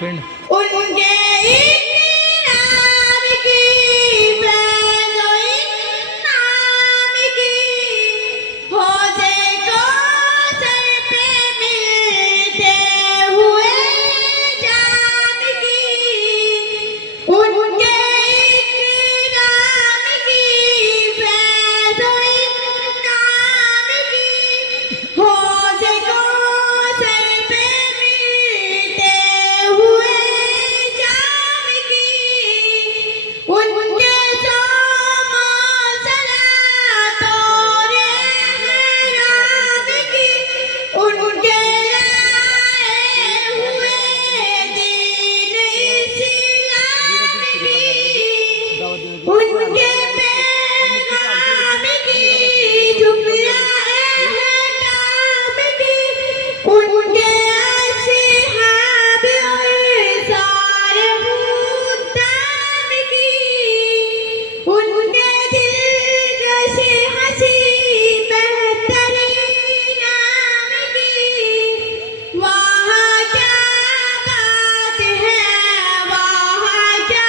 पिंड उनके इकरार की फैज़ो इनाम की हौज़े कौसर पे मिलते हुए जाम की उनके इकराम की फैज़ो इनाम की हौज़े कौसर पे मिलते हुए जाम की उनके सामा सलातों रहराम की उनके लाए हुए दीन इस्लाम की उनके पैगाम की जुमला एहकाम की उनके अस्हाब और सारे हुक्काम की उनके दिलकश हंसी बेहतरीन नाम की वहाँ क्या बात है वहाँ क्या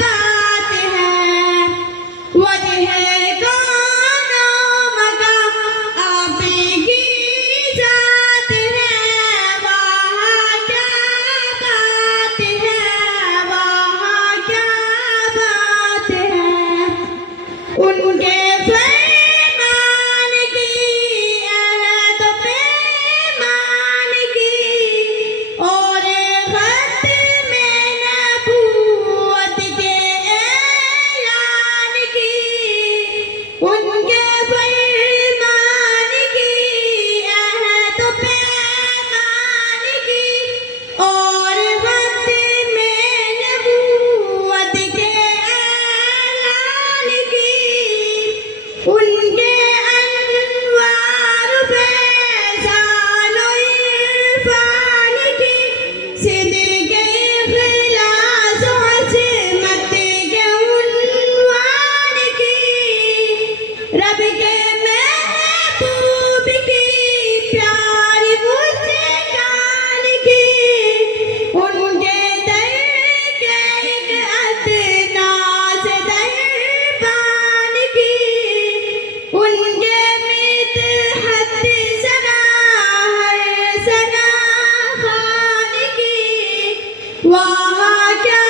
बात है वजह कौनो मकाम आपकी जात है वहाँ क्या बात है वहाँ क्या बात है उनके फरमान की अहद पैमान की और खत में नबूवत के ऐलान की उनके फरमान की अहद पैमान की और खत में नबूवत के ऐलान की उनके अनवार फैज़ान और इरफान की सिद्क़ इख़लास और अज़मत के उन्वान की रब के महबूब की प्यारी मुस्कान की उनके दर के एक अदना से दरबान की उनके मिदहत सना हर सना खान की वहाँ क्या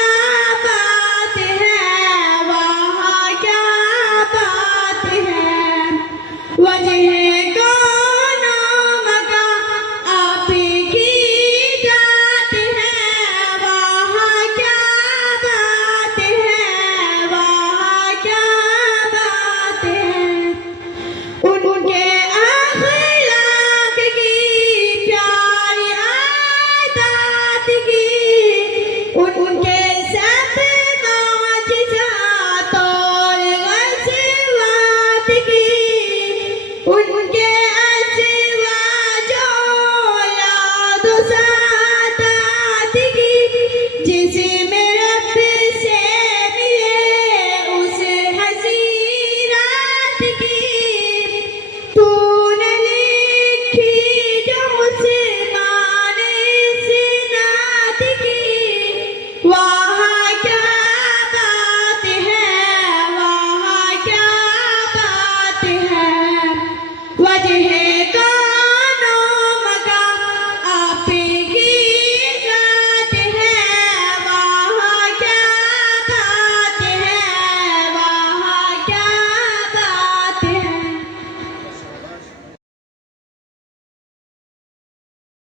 बात है वहाँ क्या बात है वजह कौनो मकाम आपकी जात है वहाँ क्या बात है वहाँ क्या बात है उनके अखलाक की प्यारी आदत की उनके सब मौजिज़ात और ग़ज़वात की उनके अज़वाज औलाद व सादात की जिसमें रब से मिले उस हसी रात की तूने लिखी जो उस्मान इस नात की वहाँ क्या बात है वहाँ क्या बात है वजह